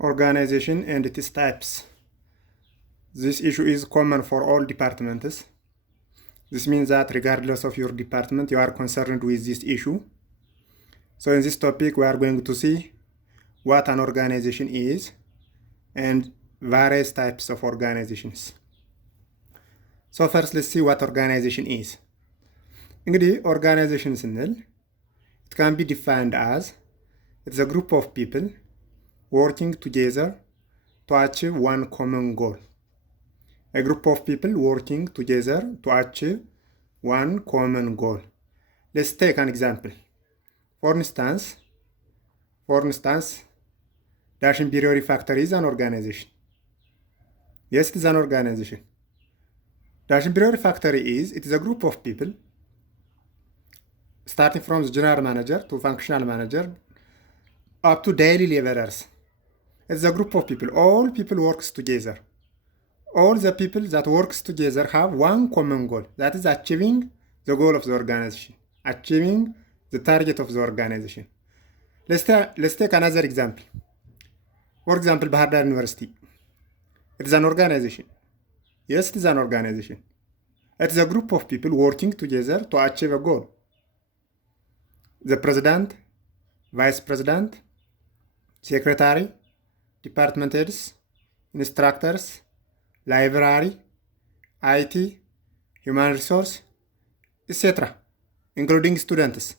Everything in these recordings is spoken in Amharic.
Organization and its types. This issue is common for all departments. This means that regardless of your department, you are concerned with this issue. So in this topic, we are going to see what an organization is and various types of organizations. So first, let's see what organization is. እንግዲህ organization ስንል it can be defined as it's a group of people working together to achieve one common goal. A group of people working together to achieve one common goal. Let's take an example. For instance, Dashin Brewery Factory is an organization. Yes, it is an organization. Dashin Brewery Factory it is a group of people starting from the general manager to functional manager up to daily laborers. It's a group of people. All people works together. All the people that works together have one common goal. That is achieving the goal of the organization. Achieving the target of the organization. Let's take another example. For example, Bahar Dar University. It is an organization. Yes, it is an organization. It is a group of people working together to achieve a goal. The president, vice president, secretary, department heads, instructors, library, IT, human resource, etc., including students.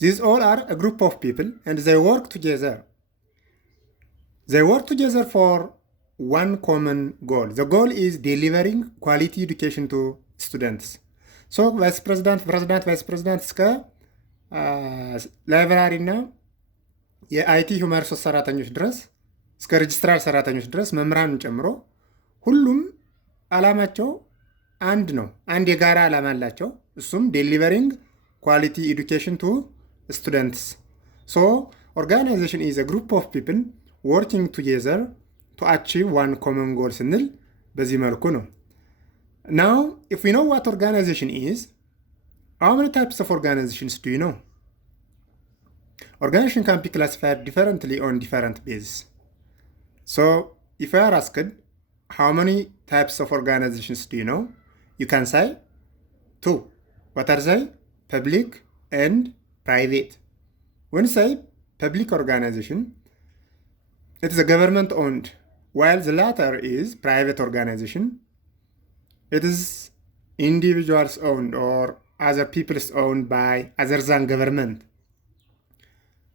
These all are a group of people and they work together. They work together for one common goal. The goal is delivering quality education to students. So vice president, vice president እስከ ላይብራሪ እና የአይቲ ሁማን ሪሶርስ ሰራተኞች ድረስ እስከ ሬጅስትራር ሰራተኞች ድረስ መምህራንን ጨምሮ ሁሉም ዓላማቸው አንድ ነው። አንድ የጋራ ዓላማ አላቸው። እሱም ዴሊቨሪንግ ኳሊቲ ኤዱኬሽን ቱ ስቱደንትስ። ሶ ኦርጋናይዜሽን ኢዝ አ ግሩፕ ኦፍ ፒፕል working together to achieve one common goal ስንል በዚህ መልኩ ነው። Now, if we know what organization is, how many types of organizations do you know? Organization can be classified differently on different bases. So, if I are asked, how many types of organizations do you know? You can say 2. What are they? Public and private. When you say public organization, it is a government owned, while the latter is private organization. It is individuals owned or other people's owned by other than government.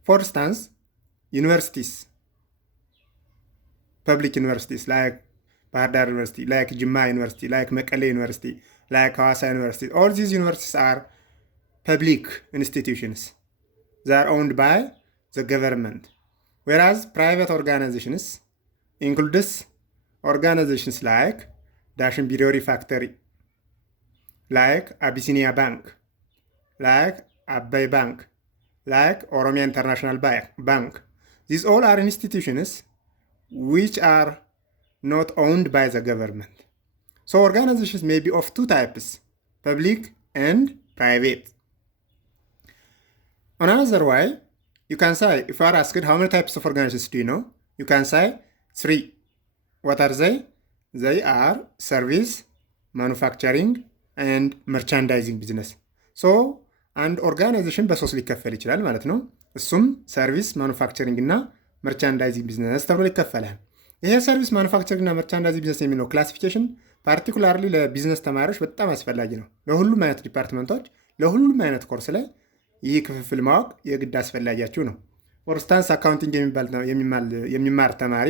For instance, universities, public universities like Bahar Dar University, like Jimma University, like Mekelle University, like Hawassa University. All these universities are public institutions. They are owned by the government. Whereas private organizations includes organizations like Dashin Brewery Factory, like Abyssinia Bank, like Abbay Bank, like Oromia International Bank. These all are institutions which are not owned by the government. So organizations may be of 2 types, public and private. On another way, you can say, if you are asked how many types of organizations do you know, you can say 3. What are they? They are service, manufacturing, and merchandising business. So, አንድ ኦርጋናይዜሽን በ3 ሊከፈል ይችላል ማለት ነው። እሱም ሰርቪስ፣ ማኑፋክቸሪንግ እና መርቻንዳይዚንግ ቢዝነስ ተብሎ ይከፈላል። ይሄ ሰርቪስ፣ ማኑፋክቸሪንግ እና መርቻንዳይዚንግ ቢዝነስ የሚለው ክላሲፊኬሽን ፓርቲኩላርሊ ለቢዝነስ ተማሪዎች በጣም አስፈላጊ ነው። ለሁሉም አይነት ዲፓርትመንቶች፣ ለሁሉም አይነት ኮርስ ላይ ይህ ክፍፍል ማወቅ የግድ አስፈላጊያችሁ ነው። ፎር ኢንስታንስ አካውንቲንግ የሚማር ተማሪ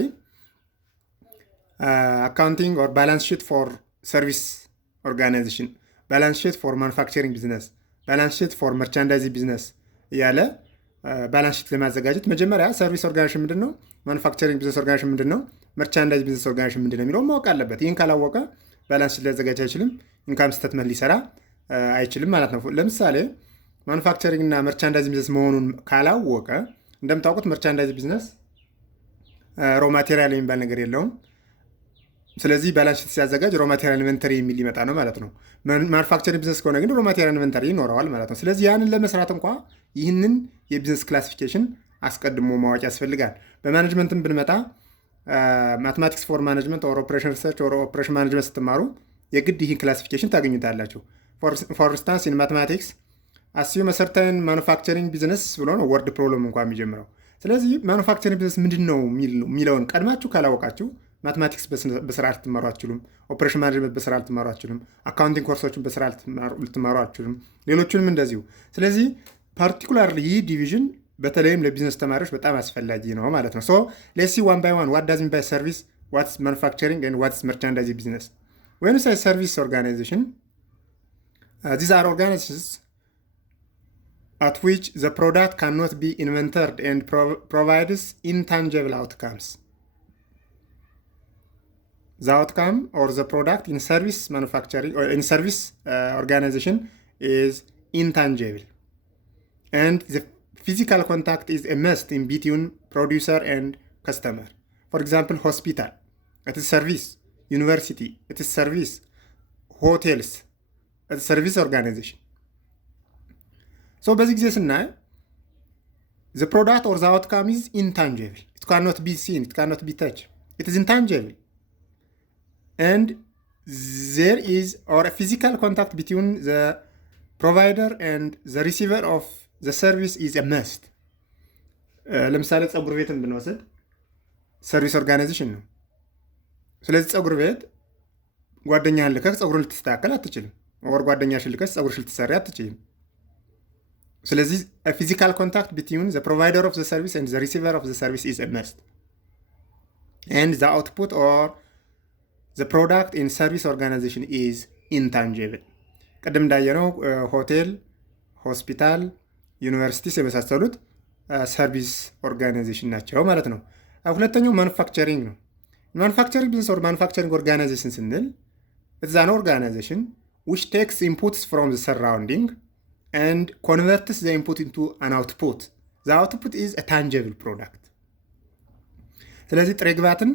አካውንቲንግ ኦር ባላንስ ሺት ፎር ሰርቪስ ኦርጋናይዜሽን፣ ባላንስ ሺት ፎር ማኑፋክቸሪንግ ቢዝነስ፣ ባላንስ ሺት ፎር መርቻንዳይዚንግ ቢዝነስ እያለ ባላንስ ሺት ለማዘጋጀት መጀመሪያ ሰርቪስ ኦርጋናይዜሽን ምንድን ነው፣ ማኑፋክቸሪንግ ቢዝነስ ኦርጋናይዜሽን ምንድን ነው፣ መርቻንዳይዚንግ ቢዝነስ ኦርጋናይዜሽን ምንድን ነው የሚለው ማወቅ አለበት። ይህን ካላወቀ ባላንስ ሺት ሊያዘጋጅ አይችልም፣ ኢንካም ስቴትመንት ሊሰራ አይችልም ማለት ነው። ለምሳሌ ማኑፋክቸሪንግ እና መርቻንዳይዚንግ ቢዝነስ መሆኑን ካላወቀ፣ እንደምታውቁት መርቻንዳይዚንግ ቢዝነስ ሮ ማቴሪያል የሚባል ነገር የለውም። ስለዚህ ባላንስ ሺት ሲያዘጋጅ ሮ ማቴሪያል ኢንቨንተሪ የሚል ሊመጣ ነው ማለት ነው። ማኑፋክቸሪንግ ቢዝነስ ከሆነ ግን ሮ ማቴሪያል ኢንቨንተሪ ይኖረዋል ማለት ነው። ስለዚህ ያንን ለመስራት እንኳ ይህንን የቢዝነስ ክላሲፊኬሽን አስቀድሞ ማወቅ ያስፈልጋል። በማኔጅመንትም ብንመጣ ማትማቲክስ ፎር ማኔጅመንት ኦር ኦፕሬሽን ሪሰርች ኦር ኦፕሬሽን ማኔጅመንት ስትማሩ የግድ ይህን ክላሲፊኬሽን ታገኙታላችሁ። ፎር ኢንስታንስ ኢን ማትማቲክስ አስዩም ሰርተን ማኑፋክቸሪንግ ቢዝነስ ብሎ ነው ወርድ ፕሮብለም እንኳን የሚጀምረው። ስለዚህ ማኑፋክቸሪንግ ቢዝነስ ምንድን ነው የሚለውን ቀድማችሁ ካላወቃችሁ ማትማቲክስ በስራ ልትማሩ አትችሉም። ኦፕሬሽን ማኔጅመንት በስራ ልትማሩ አትችሉም። አካውንቲንግ ኮርሶችን በስራ ልትማሩ አትችሉም። ሌሎቹንም እንደዚሁ። ስለዚህ ፓርቲኩላርሊ ይህ ዲቪዥን በተለይም ለቢዝነስ ተማሪዎች በጣም አስፈላጊ ነው ማለት ነው። ሶ ሌትስ ሲ ዋን ባይ ዋን ዋት ዳዝ ሚን ባይ ሰርቪስ፣ ዋትስ ማኑፋክቸሪንግ ኤንድ ዋትስ መርቻንዳይዚንግ ቢዝነስ። ዌን ዩ ሴይ ሰርቪስ ኦርጋናይዜሽን ዚዝ አር ኦርጋናይዜሽንስ at which the product cannot be invented and provides intangible outcomes. The outcome or the product in service manufacturing or in service organization is intangible, and the physical contact is a must in between producer and customer. For example, hospital, it is service. University, it is service. Hotels, it is service organization. So በዚህ ጊዜ ስናይ the product or the outcome is intangible. It cannot be seen, it cannot be touched. It is intangible. And there is or a physical contact between the provider and the receiver of the service is a must. ለምሳሌ ፀጉር ቤትን ብንወስድ ሰርቪስ ኦርጋናይዜሽን ነው። ስለዚህ ፀጉር ቤት ጓደኛህን ልከህ ፀጉርን ልትስተካከል አትችልም። ወር ጓደኛሽን ልከህ ፀጉርሽ ልትሰሪ አትችልም። ስለዚህ a physical contact between the provider of the service and the receiver of the service is a must. And the output or the product in service organization is intangible. ቀደም እንዳየነው ሆቴል፣ ሆስፒታል፣ ዩኒቨርሲቲስ የመሳሰሉት ሰርቪስ ኦርጋናይዜሽን ናቸው ማለት ነው። ሁለተኛው ማኑፋክቸሪንግ ነው። ማኑፋክቸሪንግ ቢዝነስ ኦር ማኑፋክቸሪንግ ኦርጋናይዜሽን ስንል it's an organization which takes inputs from the surrounding and converts the input into an output. The output is a tangible product. ስለዚህ ጥሬ ግባትን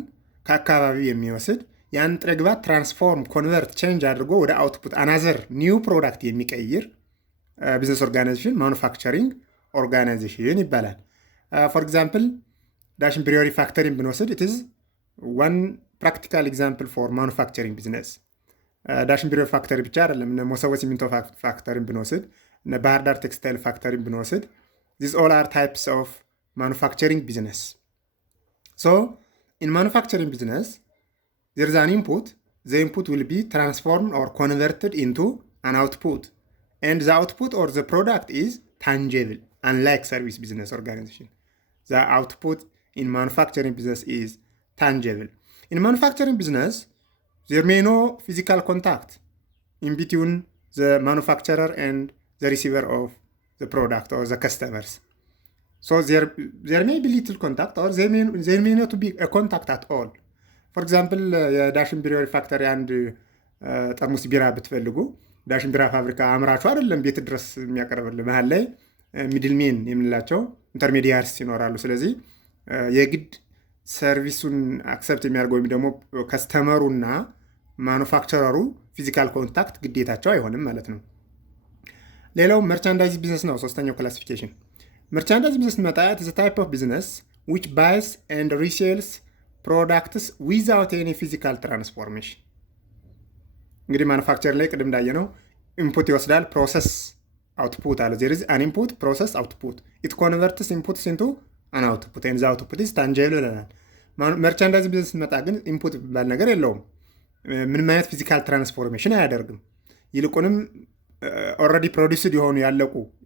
ከአካባቢው የሚወስድ ያን ጥሬ ግባት ትራንስፎርም ኮንቨርት ቼንጅ አድርጎ ወደ አውትፑት አናዘር ኒው ፕሮዳክት የሚቀይር ቢዝነስ ኦርጋናይዜሽን ማኑፋክቸሪንግ ኦርጋናይዜሽን ይባላል። ፎር ኤግዛምፕል ዳሽን ብሪወሪ ፋክተሪን ብንወስድ ኢት ኢዝ ዋን ፕራክቲካል ኤግዛምፕል ፎር ማኑፋክቸሪንግ ቢዝነስ። ዳሽን ብሪወሪ ፋክተሪ ብቻ አይደለም፣ እነ ሞሰቦ ሲሚንቶ ፋክተሪን ብንወስድ፣ እነ ባህር ዳር ቴክስታይል ፋክተሪን ብንወስድ these all are types of manufacturing business. So in manufacturing business there is an input. The input will be transformed or converted into an output, and the output or the product is tangible, unlike service business organization. The output in manufacturing business is tangible. In manufacturing business there may no physical contact in between the manufacturer and the receiver of the product or the customers. So there may be little contact or there may not be a contact at all. For example, የዳሽን ብሪወሪ ፋክተሪ አንድ ጠርሙስ ቢራ ብትፈልጉ ዳሽን ቢራ ፋብሪካ አምራቹ አይደለም ቤት ድረስ የሚያቀርብልህ፣ መሀል ላይ ሚድልሜን የምንላቸው ኢንተርሜዲያርስ ይኖራሉ። ስለዚህ የግድ ሰርቪሱን አክሰፕት የሚያደርገው ወይም ደግሞ ከስተመሩና ማኑፋክቸረሩ ፊዚካል ኮንታክት ግዴታቸው አይሆንም ማለት ነው። ሌላው መርቻንዳይዝ ቢዝነስ ነው። ሶስተኛው ክላሲፊኬሽን መርቻንዳይዝ ቢዝነስ መጣ is a type of business which buys and resells products without any physical transformation. እንግዲህ ማኑፋክቸር ላይ ቅድም እንዳየነው ኢንፑት ይወስዳል፣ ፕሮሰስ አውትፑት አለ። there is an input process output, it converts inputs into an output and the output is tangible ይላል። መርቻንዳይዝ ቢዝነስ መጣ ግን ኢንፑት ባል ነገር የለውም፣ ምንም አይነት ፊዚካል ትራንስፎርሜሽን አያደርግም። ይልቁንም ኦልሬዲ ፕሮዲስድ የሆኑ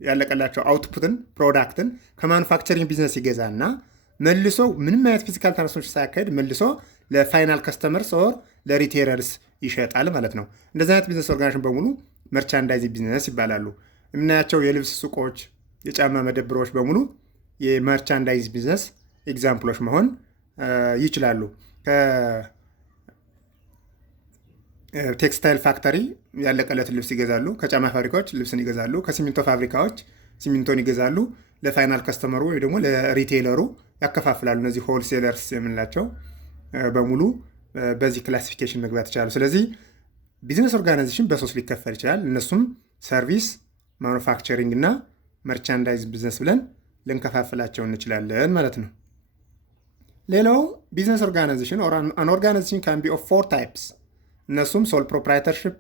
ያለቀላቸው አውትፑትን ፕሮዳክትን ከማኑፋክቸሪንግ ቢዝነስ ይገዛና መልሶ ምንም አይነት ፊዚካል ትራንስፎርሜሽን ሳያካሄድ መልሶ ለፋይናል ከስተመርስ ኦር ለሪቴለርስ ይሸጣል ማለት ነው። እንደዚህ አይነት ቢዝነስ ኦርጋናይዜሽን በሙሉ መርቻንዳይዝ ቢዝነስ ይባላሉ። የምናያቸው የልብስ ሱቆች፣ የጫማ መደብሮች በሙሉ የመርቻንዳይዝ ቢዝነስ ኤግዛምፕሎች መሆን ይችላሉ። ቴክስታይል ፋክተሪ ያለቀለት ልብስ ይገዛሉ፣ ከጫማ ፋብሪካዎች ልብስን ይገዛሉ፣ ከሲሚንቶ ፋብሪካዎች ሲሚንቶን ይገዛሉ፣ ለፋይናል ከስተመሩ ወይ ደግሞ ለሪቴይለሩ ያከፋፍላሉ። እነዚህ ሆልሴለርስ የምንላቸው በሙሉ በዚህ ክላሲፊኬሽን መግባት ይችላሉ። ስለዚህ ቢዝነስ ኦርጋናይዜሽን በሶስት ሊከፈል ይችላል። እነሱም ሰርቪስ፣ ማኑፋክቸሪንግ እና መርቻንዳይዝ ቢዝነስ ብለን ልንከፋፍላቸው እንችላለን ማለት ነው። ሌላው ቢዝነስ ኦርጋናይዜሽን ኦር አን ኦርጋናይዜሽን ካን ቢ ኦፍ 4 ታይፕስ። እነሱም ሶል ፕሮፕራይተርሽፕ፣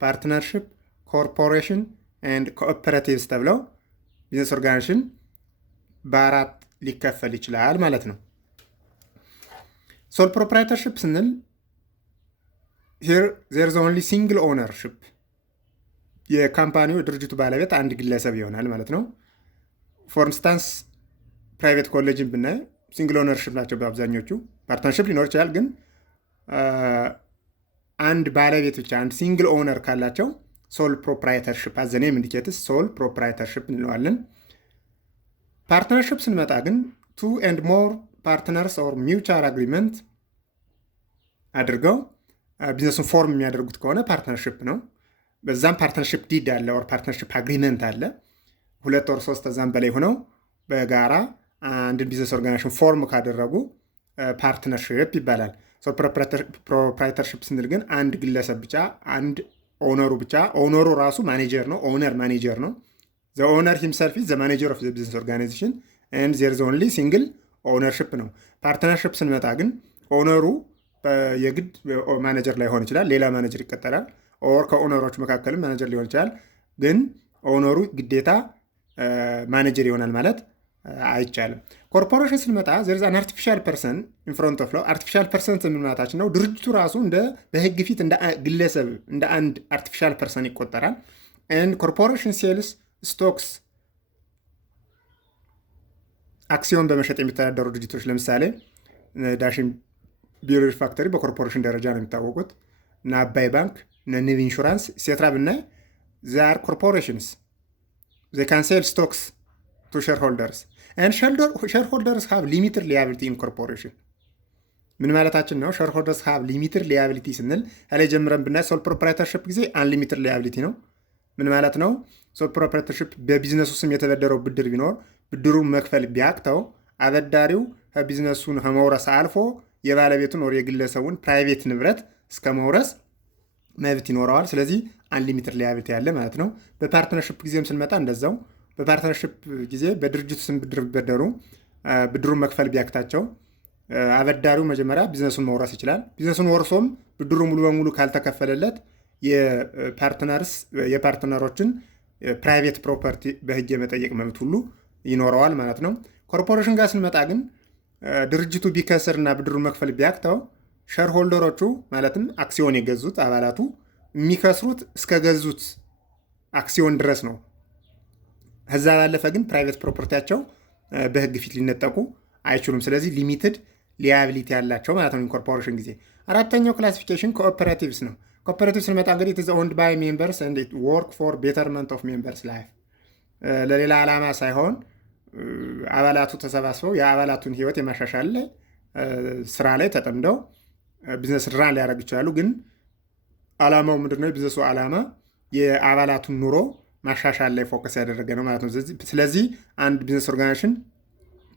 ፓርትነርሽፕ፣ ኮርፖሬሽን ኤንድ ኮኦፐሬቲቭስ ተብለው ቢዝነስ ኦርጋናይዜሽን በ4 ሊከፈል ይችላል ማለት ነው። ሶል ፕሮፕራይተርሽፕ ስንል here there is only single ownership፣ የካምፓኒው የድርጅቱ ባለቤት አንድ ግለሰብ ይሆናል ማለት ነው። ፎር ኢንስታንስ ፕራይቬት ኮሌጅን ብናይ ሲንግል ኦነርሽፕ ናቸው በአብዛኞቹ። ፓርትነርሽፕ ሊኖር ይችላል፣ ግን አንድ ባለቤት ብቻ አንድ ሲንግል ኦነር ካላቸው ሶል ፕሮፕራይተርሽፕ አዘ ኔም ኢንዲኬትስ ሶል ፕሮፕራይተርሽፕ እንለዋለን። ፓርትነርሽፕ ስንመጣ ግን 2 and more ፓርትነርስ ኦር ሚውቹዋል አግሪመንት አድርገው ቢዝነሱን ፎርም የሚያደርጉት ከሆነ ፓርትነርሽፕ ነው። በዛም ፓርትነርሽፕ ዲድ አለ ኦር ፓርትነርሽፕ አግሪመንት አለ። 2 or 3 ከዛም በላይ ሆነው በጋራ አንድን ቢዝነስ ኦርጋናይዜሽን ፎርም ካደረጉ ፓርትነርሽፕ ይባላል። ፕሮፕራይተርሽፕ ስንል ግን አንድ ግለሰብ ብቻ አንድ ኦነሩ ብቻ ኦነሩ ራሱ ማኔጀር ነው። ኦነር ማኔጀር ነው። ዘ ኦነር ሂምሰልፍ ኢዝ ዘ ማኔጀር ኦፍ ዘ ቢዝነስ ኦርጋናይዜሽን ኤንድ ዜር ኢዝ ኦንሊ ሲንግል ኦነርሽፕ ነው። ፓርትነርሽፕ ስንመጣ ግን ኦነሩ የግድ ማኔጀር ላይሆን ይችላል፣ ሌላ ማኔጀር ይቀጠራል። ኦር ከኦነሮች መካከልም ማኔጀር ሊሆን ይችላል። ግን ኦነሩ ግዴታ ማኔጀር ይሆናል ማለት አይቻልም። ኮርፖሬሽን ስንመጣ ዘር ኢዝ አን አርቲፊሻል ፐርሰን ኢን ፍሮንት ኦፍ ሎው። አርቲፊሻል ፐርሰን ምንማታችን ነው? ድርጅቱ ራሱ እንደ በህግ ፊት እንደ ግለሰብ እንደ አንድ አርቲፊሻል ፐርሰን ይቆጠራል። ኤንድ ኮርፖሬሽን ሴልስ ስቶክስ፣ አክሲዮን በመሸጥ የሚተዳደሩ ድርጅቶች ለምሳሌ ዳሽን ቢር ፋክተሪ በኮርፖሬሽን ደረጃ ነው የሚታወቁት እና አባይ ባንክ እና ንብ ኢንሹራንስ ሴትራ ብናይ ዛር ኮርፖሬሽንስ they can sell stocks to shareholders and shareholders have limited liability in corporation። ምን ማለታችን ነው? shareholders have limited liability ስንል ላይ ጀምረን ብናይ ሶል ፕሮፕራይተርሽፕ ጊዜ unlimited liability ነው። ምን ማለት ነው? ሶል ፕሮፕራይተርሽፕ በቢዝነሱ ስም የተበደረው ብድር ቢኖር ብድሩን መክፈል ቢያቅተው አበዳሪው ከቢዝነሱን ከመውረስ አልፎ የባለቤቱን ወር የግለሰቡን ፕራይቬት ንብረት እስከ መውረስ መብት ይኖረዋል። ስለዚህ አንሊሚትድ ሊያቢሊቲ ያለ ማለት ነው። በፓርትነርሽፕ ጊዜም ስንመጣ እንደዛው። በፓርትነርሽፕ ጊዜ በድርጅቱ ስም ብድር ቢበደሩ ብድሩን መክፈል ቢያቅታቸው አበዳሪው መጀመሪያ ቢዝነሱን መውረስ ይችላል። ቢዝነሱን ወርሶም ብድሩ ሙሉ በሙሉ ካልተከፈለለት የፓርትነሮችን ፕራይቬት ፕሮፐርቲ በህግ የመጠየቅ መብት ሁሉ ይኖረዋል ማለት ነው። ኮርፖሬሽን ጋር ስንመጣ ግን ድርጅቱ ቢከስርና ብድሩን መክፈል ቢያቅተው ሸርሆልደሮቹ ማለትም አክሲዮን የገዙት አባላቱ የሚከስሩት እስከ ገዙት አክሲዮን ድረስ ነው። ከዛ ባለፈ ግን ፕራይቬት ፕሮፐርቲያቸው በህግ ፊት ሊነጠቁ አይችሉም። ስለዚህ ሊሚትድ ሊያቢሊቲ ያላቸው ማለት ነው ኢንኮርፖሬሽን ጊዜ። አራተኛው ክላሲፊኬሽን ኮኦፐሬቲቭስ ነው። ኮኦፐሬቲቭስ ስንመጣ እንግዲህ ኢት ኢዝ ኦውንድ ባይ ሜምበርስ ኤንድ ኢት ወርክ ፎር ቤተርመንት ኦፍ ሜምበርስ ላይፍ። ለሌላ ዓላማ ሳይሆን አባላቱ ተሰባስበው የአባላቱን ህይወት የማሻሻል ስራ ላይ ተጠምደው ቢዝነስ ራን ሊያደርጉ ይችላሉ። ግን ዓላማው ምንድነው? የቢዝነሱ ዓላማ የአባላቱን ኑሮ ማሻሻል ላይ ፎከስ ያደረገ ነው ማለት ነው። ስለዚህ አንድ ቢዝነስ ኦርጋናይዜሽን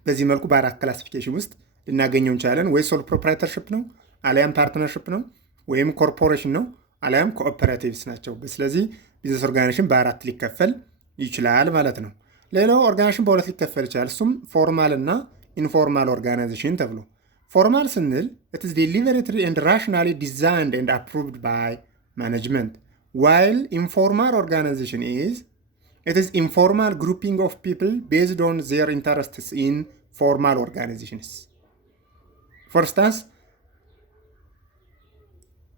በዚህ መልኩ በአራት ክላሲፊኬሽን ውስጥ ልናገኘው እንችላለን። ወይ ሶል ፕሮፕራይተርሽፕ ነው፣ አሊያም ፓርትነርሽፕ ነው፣ ወይም ኮርፖሬሽን ነው፣ አሊያም ኮኦፐሬቲቭስ ናቸው። ስለዚህ ቢዝነስ ኦርጋናይዜሽን በአራት ሊከፈል ይችላል ማለት ነው። ሌላው ኦርጋናይዜሽን በሁለት ሊከፈል ይችላል። እሱም ፎርማል እና ኢንፎርማል ኦርጋናይዜሽን ተብሎ። ፎርማል ስንል it is deliberately and rationally designed and approved by management, while informal organization it is informal grouping of people based on their interests in formal organizations. For instance,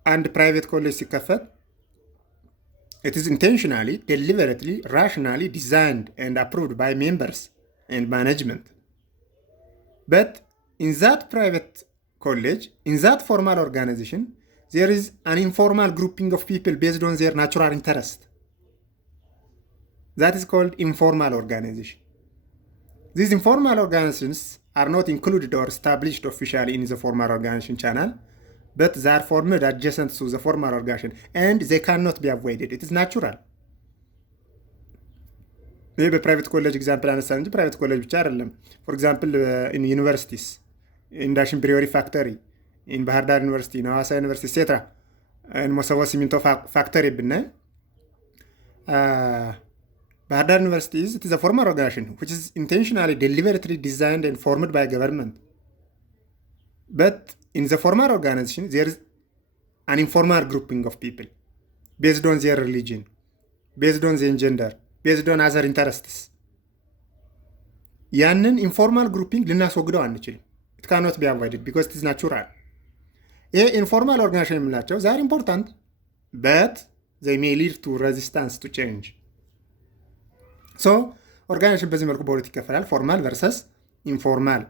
and private college ሲከፈት it is intentionally, deliberately, rationally designed and approved by members and management. But in that private college, in that formal organization, there is an informal grouping of people based on their natural interest. That is called informal organization. These informal organizations are not included or established officially in the formal organization channel, but they are formed adjacent to the formal organization and they cannot be avoided. It is natural. ይህ በፕራይቬት ኮሌጅ ኤግዛምፕል አነሳ እንጂ ፕራይቬት ኮሌጅ ብቻ አይደለም። ፎር ኤግዛምፕል ኢን ዩኒቨርሲቲስ ኢንዳሽን ብሪወሪ ፋክተሪ ኢን ባህር ዳር ዩኒቨርሲቲ፣ ሐዋሳ ዩኒቨርሲቲ ሴትራ መሰቦ ሲሚንቶ ፋክተሪ ብናይ Bahar Dar University it is a formal organization which is intentionally, deliberately designed and formed by government. But in the formal organization, there is an informal grouping of people based on their religion, based on their gender, based on other interests. ያንን ኢንፎርማል ግሩፒንግ ልናስወግደው አንችልም። it cannot be avoided because it is natural. ይሄ ኢንፎርማል ኦርጋናይዜሽን የምንላቸው ዛሬ ኢምፖርታንት but they may lead to resistance to change. so ኦርጋናይዜሽን በዚህ መልኩ በሁለት ይከፈላል፣ ፎርማል ቨርሰስ ኢንፎርማል።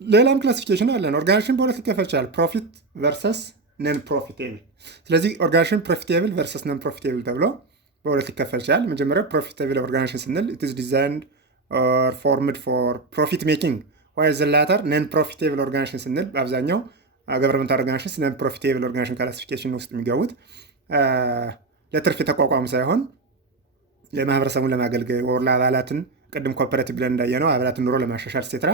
ሌላም ክላሲፊኬሽን አለን። ኦርጋናይዜሽን በሁለት ይከፈል ይችላል፣ ፕሮፊት ቨርሰስ ነን ፕሮፊቴብል። ስለዚህ ኦርጋናይዜሽን ፕሮፊቴብል ቨርሰስ ነን ፕሮፊቴብል ተብሎ በሁለት ይከፈል ይችላል። መጀመሪያው ፕሮፊቴብል ኦርጋናይዜሽን ስንል it is designed or formed for profit making, while the latter non profitable organization ስንል በአብዛኛው governmental organizations non profitable organization classification ውስጥ የሚገቡት ለትርፍ የተቋቋሙ ሳይሆን ለማህበረሰቡን ለማገልገል ወር ለአባላትን ቅድም ኮኦፐሬቲቭ ብለን እንዳየነው አባላትን ኑሮ ለማሻሻል ሴትራ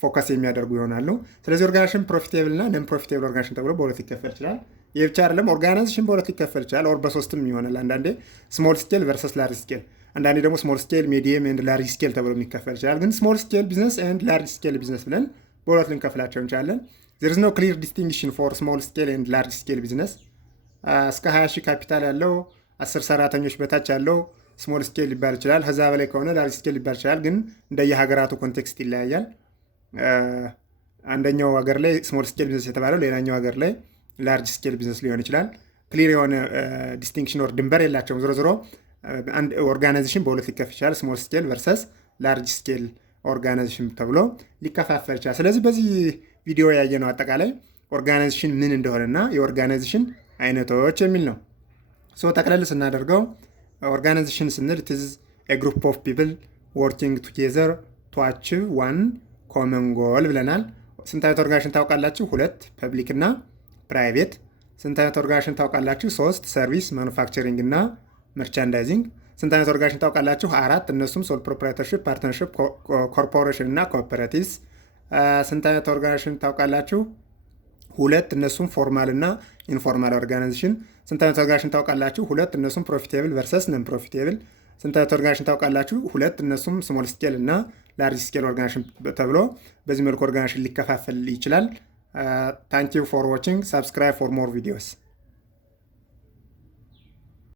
ፎከስ የሚያደርጉ ይሆናሉ። ስለዚህ ኦርጋናይዜሽን ፕሮፊቴብል እና ነን ፕሮፊቴብል ኦርጋናይዜሽን ተብሎ በሁለት ይከፈል ይችላል። ይህ ብቻ አይደለም፣ ኦርጋናይዜሽን በሁለት ይከፈል ይችላል፣ ኦር በሶስትም ይሆናል። አንዳንዴ ስሞል ስኬል ቨርሰስ ላርጅ ስኬል፣ አንዳንዴ ደግሞ ስሞል ስኬል፣ ሚዲየም ኤንድ ላርጅ ስኬል ተብሎ የሚከፈል ይችላል። ግን ስሞል ስኬል ቢዝነስ ኤንድ ላርጅ ስኬል ቢዝነስ ብለን በሁለት ልንከፍላቸው እንችላለን። there is no clear distinction for small scale and large scale business። እስከ 20 ሺህ ካፒታል ያለው 10 ሰራተኞች በታች ያለው ስሞል ስኬል ሊባል ይችላል። ከዛ በላይ ከሆነ ላርጅ ስኬል ሊባል ይችላል። ግን እንደየሀገራቱ ኮንቴክስት ይለያያል። አንደኛው ሀገር ላይ ስሞል ስኬል ቢዝነስ የተባለው ሌላኛው ሀገር ላይ ላርጅ ስኬል ቢዝነስ ሊሆን ይችላል። ክሊር የሆነ ዲስቲንክሽን ወር ድንበር የላቸውም። ዞሮ ዞሮ አንድ ኦርጋናይዜሽን በሁለት ሊከፈል ይችላል፣ ስሞል ስኬል ቨርሰስ ላርጅ ስኬል ኦርጋናይዜሽን ተብሎ ሊከፋፈል ይችላል። ስለዚህ በዚህ ቪዲዮ ያየነው አጠቃላይ ኦርጋናይዜሽን ምን እንደሆነና የኦርጋናይዜሽን አይነቶች የሚል ነው። ሶ ጠቅለል ስናደርገው ኦርጋናይዜሽን ስንል it is a group of people working together to achieve one common goal ብለናል። ስንት አይነት ኦርጋናይዜሽን ታውቃላችሁ? 2 ፐብሊክ እና ፕራይቬት። ስንት አይነት ኦርጋናይዜሽን ታውቃላችሁ? 3 ሰርቪስ፣ ማኑፋክቸሪንግ እና መርቻንዳይዚንግ። ስንት አይነት ኦርጋናይዜሽን ታውቃላችሁ? 4 እነሱም ሶል ፕሮፕራይተርሺፕ፣ ፓርትነርሺፕ፣ ኮርፖሬሽን እና ኮኦፐሬቲቭስ። ስንት አይነት ኦርጋናይዜሽን ታውቃላችሁ? 2 እነሱም ፎርማል እና ኢንፎርማል ኦርጋናይዜሽን። ስንት አይነት ኦርጋናይዜሽን ታውቃላችሁ? 2 እነሱም ፕሮፊቴብል ቨርሰስ ነን ፕሮፊቴብል። ስንት አይነት ኦርጋናይዜሽን ታውቃላችሁ? 2 እነሱም ስሞል ስኬል እና ላርጅ ስኬል ኦርጋናይዜሽን ተብሎ በዚህ መልኩ ኦርጋናይዜሽን ሊከፋፈል ይችላል። ታንክ ዩ ፎር ዋቺንግ። ሰብስክራይብ ፎር ሞር ቪዲዮስ።